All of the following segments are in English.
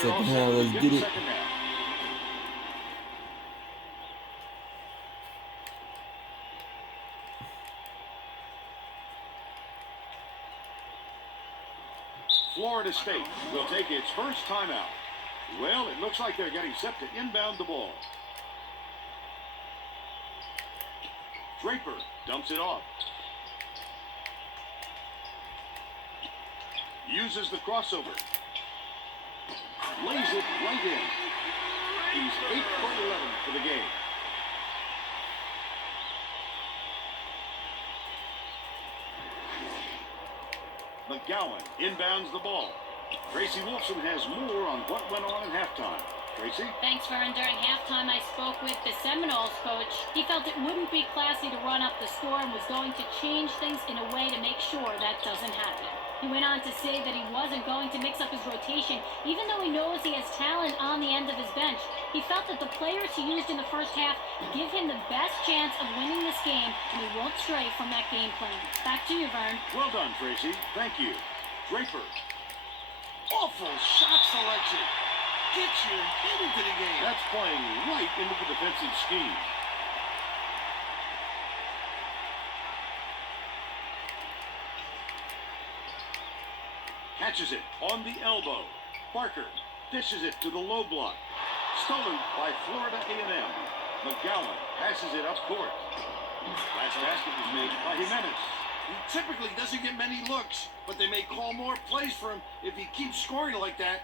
Second half, let's get it. Florida State will take its first timeout. Well, it looks like they're getting set to inbound the ball. Draper dumps it off. Uses the crossover. Lays it right in. He's 8 for 11 for the game. McGowan inbounds the ball. Tracy Wolfson has more on what went on at halftime. Tracy? Thanks, Vern. During halftime, I spoke with the Seminoles coach. He felt it wouldn't be classy to run up the score and was going to change things in a way to make sure that doesn't happen. He went on to say that he wasn't going to mix up his rotation, even though he knows he has talent on the end of his bench. He felt that the players he used in the first half give him the best chance of winning this game, and he won't stray from that game plan. Back to you, Vern. Well done, Tracy. Thank you. Draper. Awful shot selection. Get your head into the game. That's playing right into the defensive scheme. Catches it on the elbow. Barker dishes it to the low block. Stolen by Florida A&M. McGowan passes it up court. Last basket was made by Jimenez. He typically doesn't get many looks, but they may call more plays for him if he keeps scoring like that.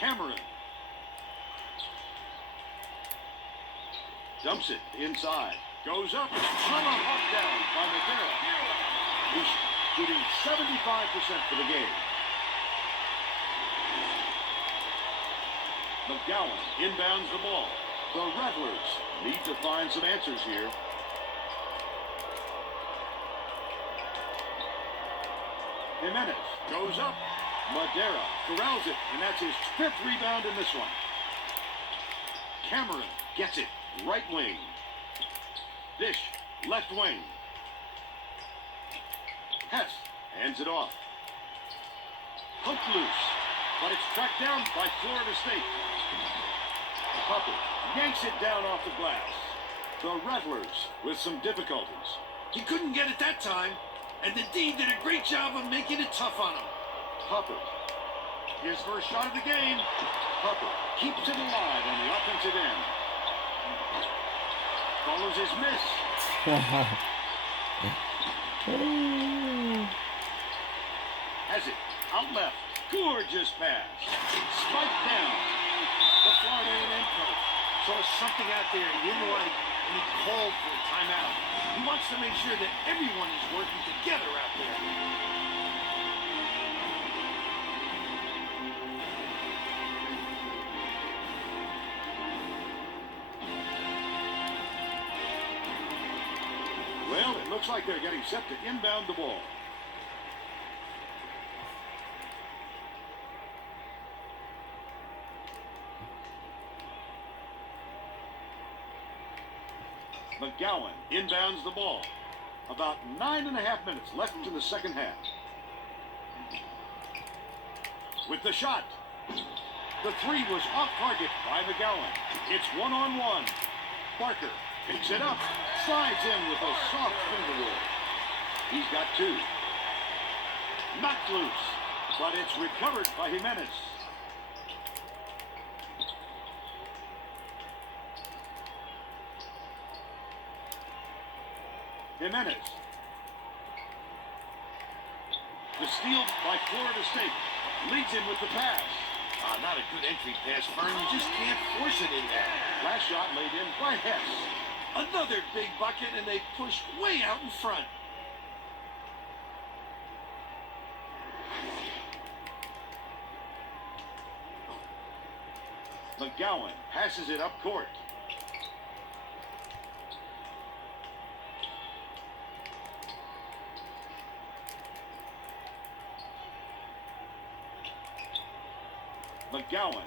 Cameron dumps it inside. Goes up. Tomahawk down by Madera. He's shooting 75% for the game. McGowan inbounds the ball. The Rattlers need to find some answers here. Jimenez goes up. Madera corrals it, and that's his 5th rebound in this one. Cameron gets it. Right wing. Dish, left wing. Hess hands it off. Hooked loose, but it's tracked down by Florida State. Pupper yanks it down off the glass. The Rattlers with some difficulties. He couldn't get it that time, and the D did a great job of making it tough on him. Pupper, his first shot of the game. Pupper keeps it alive on the offensive end. Follows his miss. Has it out left. Gorgeous pass. Spiked down. The Florida A&M coach saw something out there he didn't like, and he called for a timeout. He wants to make sure that everyone is working together out there. Well, it looks like they're getting set to inbound the ball. McGowan inbounds the ball. About 9.5 minutes left in the second half. With the shot. The three was off target by McGowan. It's one-on-one. Barker picks it up. Slides in with a soft finger roll. He's got 2. Knocked loose. But it's recovered by Jimenez. Jimenez. The steal by Florida State. Leads him with the pass. Not a good entry pass, Fern. You just can't force it in there. Last shot laid in by Hess. Another big bucket, and they pushed way out in front. McGowan passes it up court. McGowan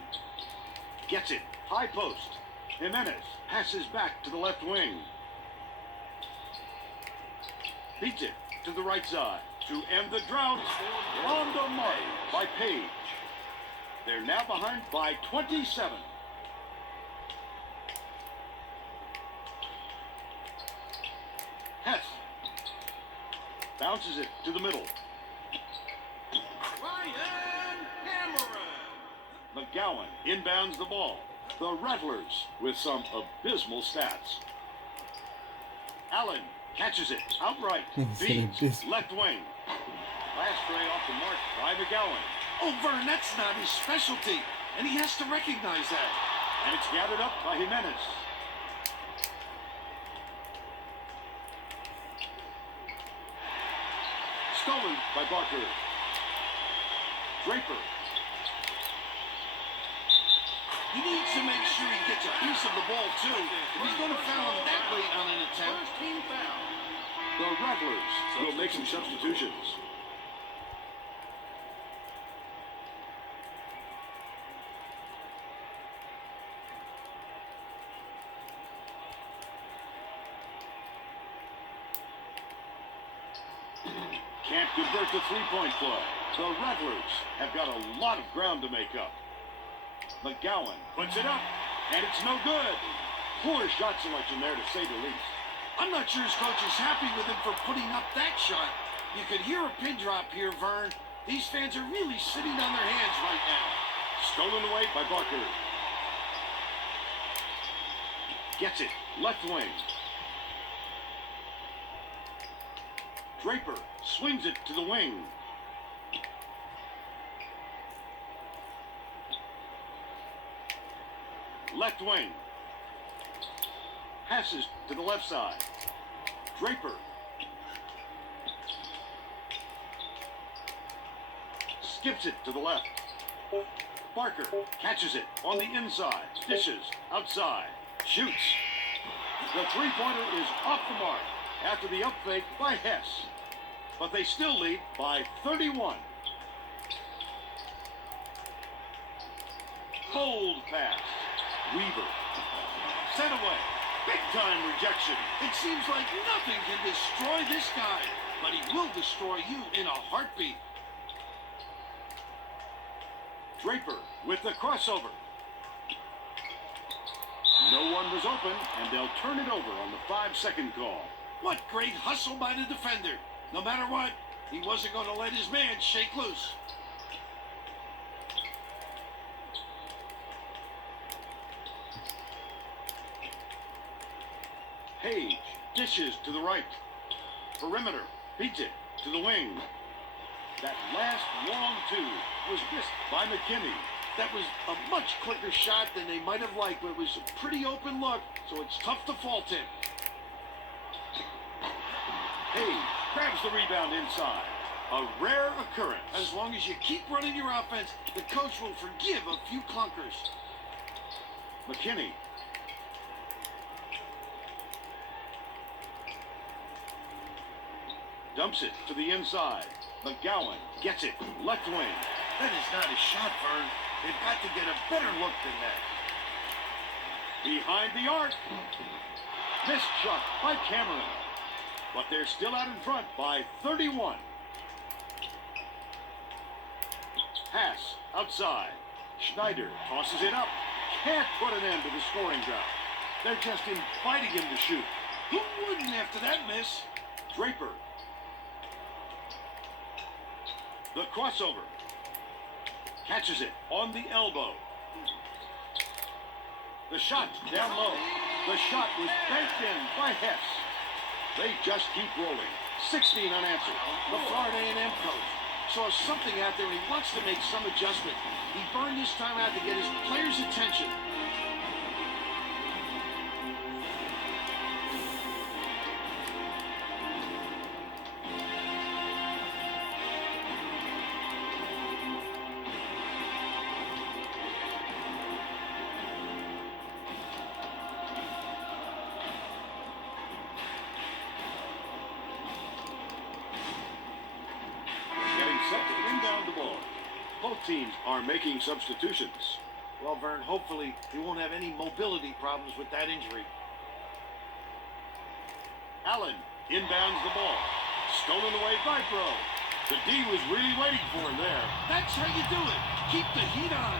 gets it. High post. Jimenez passes back to the left wing. Beats it. to the right side. To end the drought, on the mark by Page. They're now behind by 27. Hess bounces it to the middle. McGowan inbounds the ball. The Rattlers with some abysmal stats. Allen catches it outright. Beats left wing. Last stray off the mark by McGowan. Oh, Vern, that's not his specialty, and he has to recognize that. And it's gathered up by Jimenez. Stolen by Barker. Draper. He needs to make sure he gets a piece of the ball, too. If he's going to foul him that late on an attempt. The Rattlers will make some substitutions. Can't convert the three-point play. The Rattlers have got a lot of ground to make up. McGowan puts it up, and it's no good. Poor shot selection there, to say the least. I'm not sure his coach is happy with him for putting up that shot. You could hear a pin drop here, Vern. These fans are really sitting on their hands right now. Stolen away by Barker. Gets it, left wing. Draper swings it to the wing. Left wing. Passes to the left side. Draper. Skips it to the left. Barker catches it on the inside. Dishes outside. Shoots. The three-pointer is off the mark after the up fake by Hess. But they still lead by 31. Bold pass. Weaver. Sent away. Big-time rejection. It seems like nothing can destroy this guy, but he will destroy you in a heartbeat. Draper with the crossover. No one was open, and they'll turn it over on the 5-second call. What great hustle by the defender. No matter what, he wasn't going to let his man shake loose. Page dishes to the right. Perimeter beats it to the wing. That last long two was missed by McKinney. That was a much quicker shot than they might have liked, but it was a pretty open look, so it's tough to fault him. Page grabs the rebound inside. A rare occurrence. As long as you keep running your offense, the coach will forgive a few clunkers. McKinney. Dumps it to the inside. McGowan gets it. Left wing. That is not a shot, Vern. They've got to get a better look than that. Behind the arc. Missed shot by Cameron. But they're still out in front by 31. Pass outside. Schneider tosses it up. Can't put an end to the scoring drought. They're just inviting him to shoot. Who wouldn't after that miss? Draper. The crossover. Catches it on the elbow. The shot down low. The shot was banked in by Hess. They just keep rolling. 16 unanswered. The Florida A&M coach saw something out there and he wants to make some adjustment. He burned his time out to get his players' attention. Set to inbound the ball. Both teams are making substitutions. Well, Vern, hopefully he won't have any mobility problems with that injury. Allen inbounds the ball. Stolen away by Bro. The D was really waiting for him there. That's how you do it. Keep the heat on.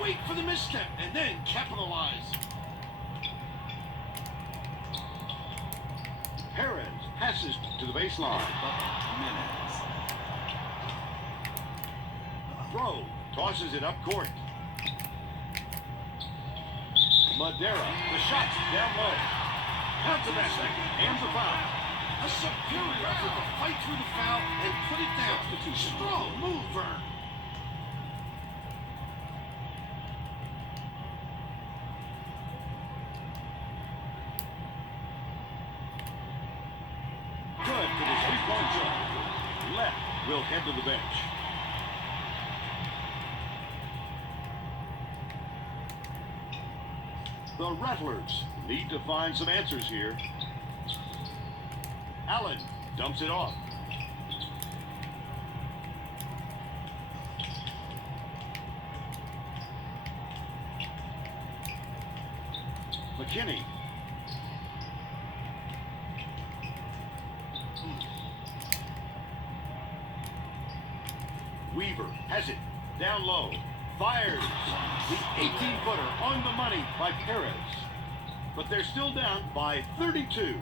Wait for the misstep and then capitalize. Perez passes to the baseline. Bro tosses it up court. Madera, the shot's down low. Counts the basket and the foul. A superior effort to fight through the foul and put it down. Strong move, Vern. Good for the three-point shot. Left will head to the bench. The Rattlers need to find some answers here. Allen dumps it off. McKinney. Weaver has it. Down low. Fires. The 18-footer on the money by Perez. But they're still down by 32.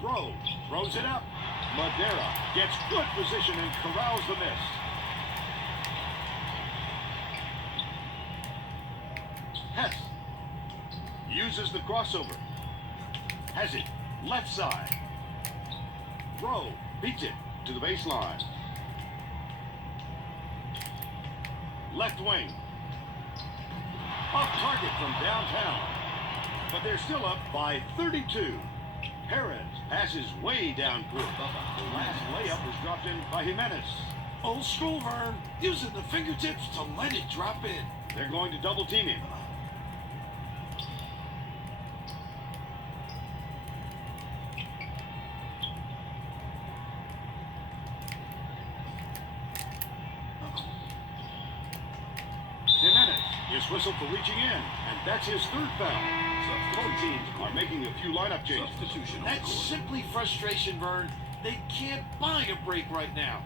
Bro throws it up. Madera gets good position and corrals the miss. Hess uses the crossover. Has it. Left side. Bro beats it to the baseline. Left wing. Off target from downtown. But they're still up by 32. Perez passes way down court. The last layup was dropped in by Jimenez. Old school, Vern. Using the fingertips to let it drop in. They're going to double team him. Jimenez is whistled for reaching in, and that's his third foul. Both teams are making a few lineup changes. That's simply frustration, Vern. They can't buy a break right now.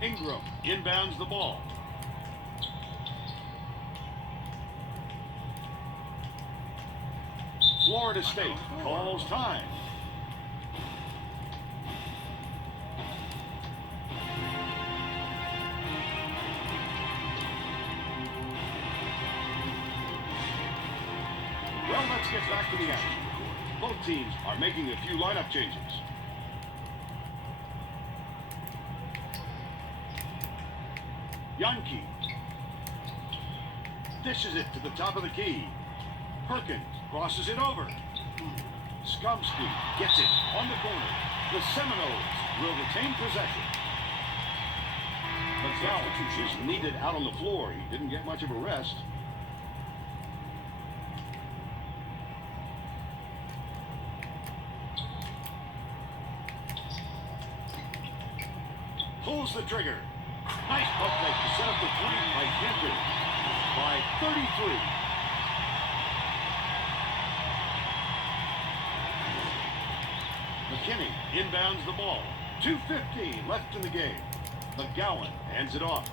Ingram inbounds the ball. Florida State calls time. Well, let's get back to the action. Both teams are making a few lineup changes. Yankee dishes it to the top of the key. Perkins crosses it over. Skomsky gets it on the corner. The Seminoles will retain possession. McGowan is needed out on the floor. He didn't get much of a rest. Pulls the trigger. Nice pump fake to set up the three by Ginter. By 33. McKinney inbounds the ball. 2:15 left in the game. McGowan hands it off.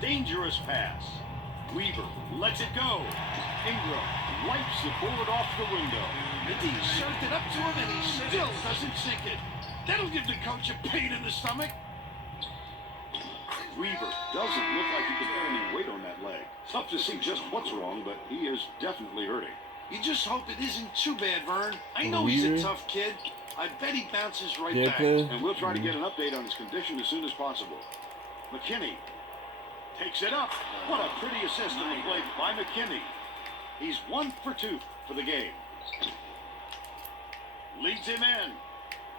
Dangerous pass. Weaver lets it go. Ingram wipes the board off the window. He served it up to him and he still doesn't sink it. That'll give the coach a pain in the stomach. Weaver doesn't look like he can put any weight on that leg. Tough to see just what's wrong, but he is definitely hurting. You just hope it isn't too bad, Vern. I know he's a tough kid. I bet he bounces right back. And we'll try to get an update on his condition as soon as possible. McKinney takes it up. What a pretty assist on the play by McKinney. He's 1 for 2 for the game. Leads him in.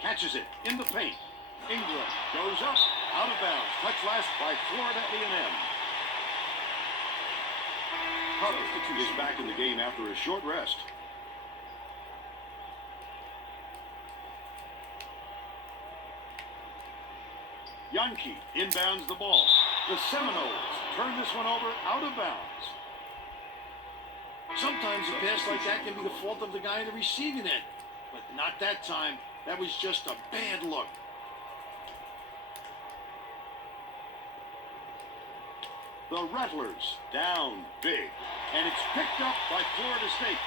Catches it in the paint. Ingram goes up, out of bounds. Touch last by Florida A&M. Hubbard is back in the game after a short rest. Yankee inbounds the ball. The Seminoles turn this one over out of bounds. Sometimes a pass like that can be the fault of the guy in the receiving end. But not that time. That was just a bad look. The Rattlers down big. And it's picked up by Florida State.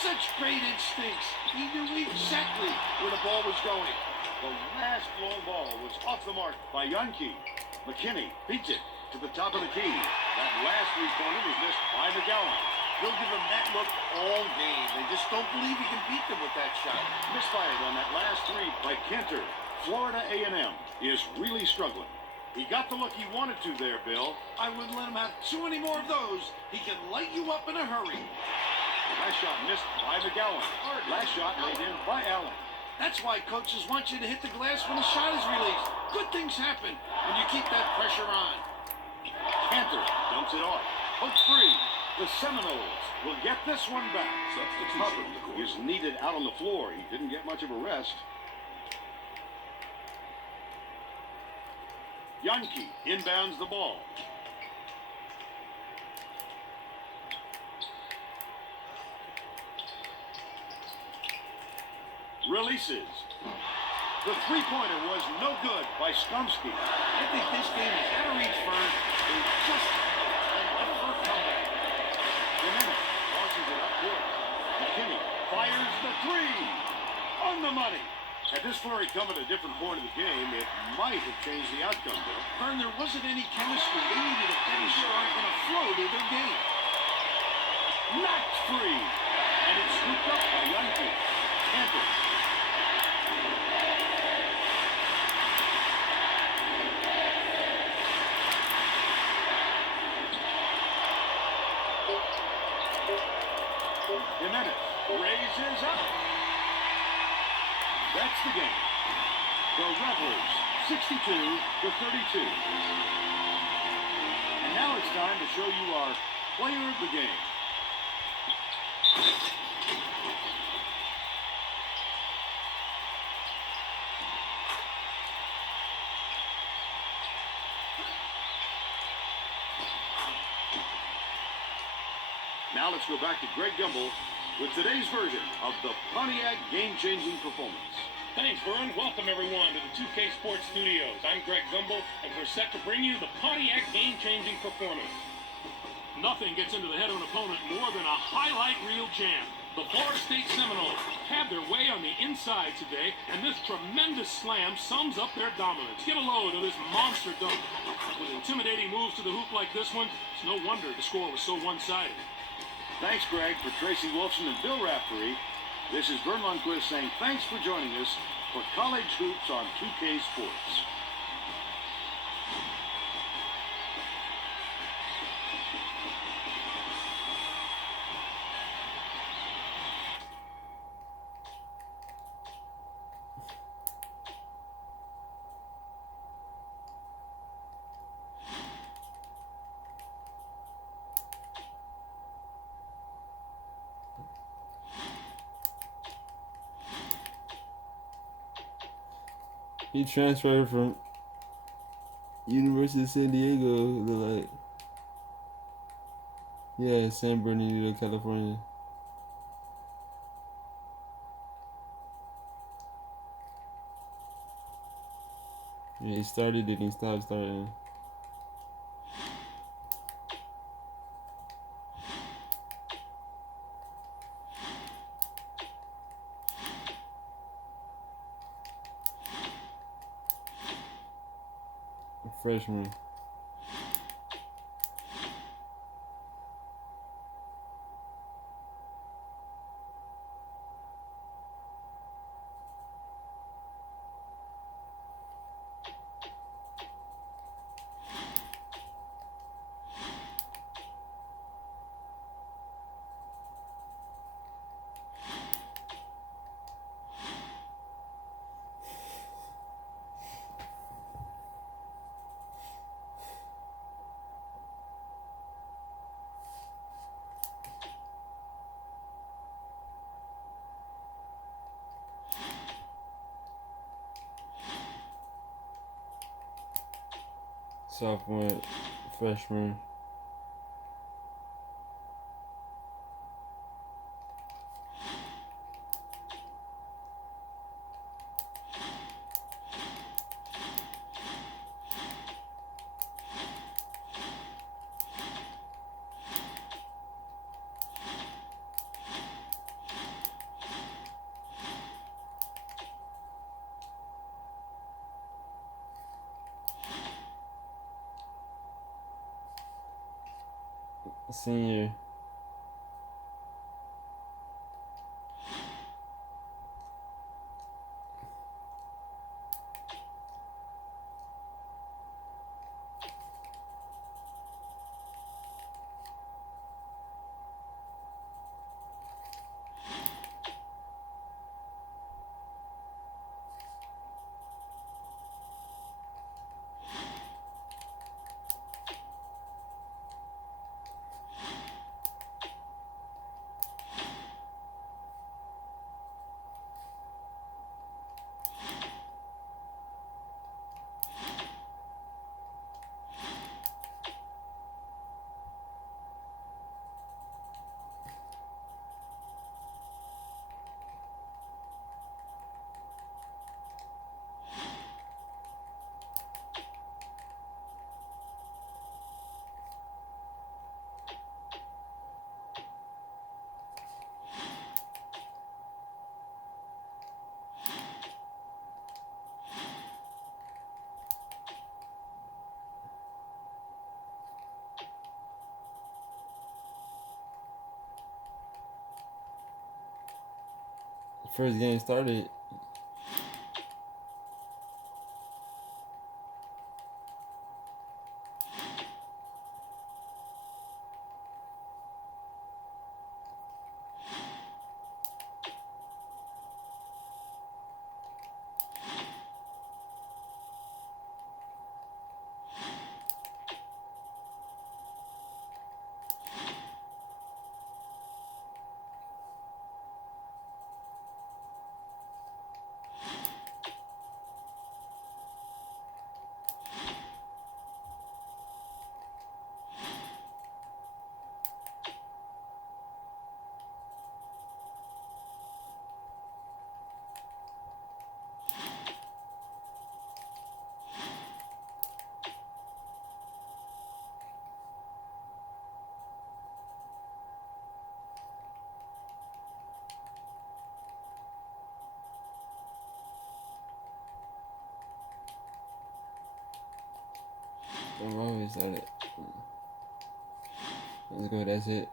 Such great instincts. He knew exactly where the ball was going. The last long ball was off the mark by Yankee. McKinney beats it to the top of the key. That last three-pointer was missed by McGowan. They'll give him that look all game. They just don't believe he can beat them with that shot. Misfired on that last three by Cantor. Florida A&M is really struggling. He got the look he wanted to there, Bill. I wouldn't let him have too many more of those. He can light you up in a hurry. Last shot missed by McGowan. Last shot laid in by Allen. That's why coaches want you to hit the glass when the shot is released. Good things happen when you keep that pressure on. Cantor dumps it off. Hook free. The Seminoles will get this one back. Hubbard is needed out on the floor. He didn't get much of a rest. Yankee inbounds the ball. Releases. The three-pointer was no good by Skomsky. I think this game is out of reach for him. They just left for a comeback. Jimenez tosses it up court. McKinney fires the three. On the money. Had this flurry come at a different point of the game, it might have changed the outcome, Bill. Vern, there wasn't any chemistry. They needed a finisher on a flow to their game. Knocked free. And it's scooped up by Yankee. Cantor. Jimenez raises up. That's the game. The Rattlers, 62-32. And now it's time to show you our player of the game. Now let's go back to Greg Gumbel with today's version of the Pontiac game-changing performance. Thanks, Vern. Welcome, everyone, to the 2K Sports Studios. I'm Greg Gumbel, and we're set to bring you the Pontiac game-changing performance. Nothing gets into the head of an opponent more than a highlight reel jam. The Florida State Seminoles have their way on the inside today, and this tremendous slam sums up their dominance. Get a load of this monster dunk. With intimidating moves to the hoop like this one, it's no wonder the score was so one-sided. Thanks, Greg, for Tracy Wilson and Bill Raftery. This is Vern Lundquist saying thanks for joining us for College Hoops on 2K Sports. He transferred from University of San Diego to like, yeah, San Bernardino, California. Yeah, he started it and he stopped starting. Freshman. sophomore, freshman. Senior. First game started. I've always started. Let's go. That's it.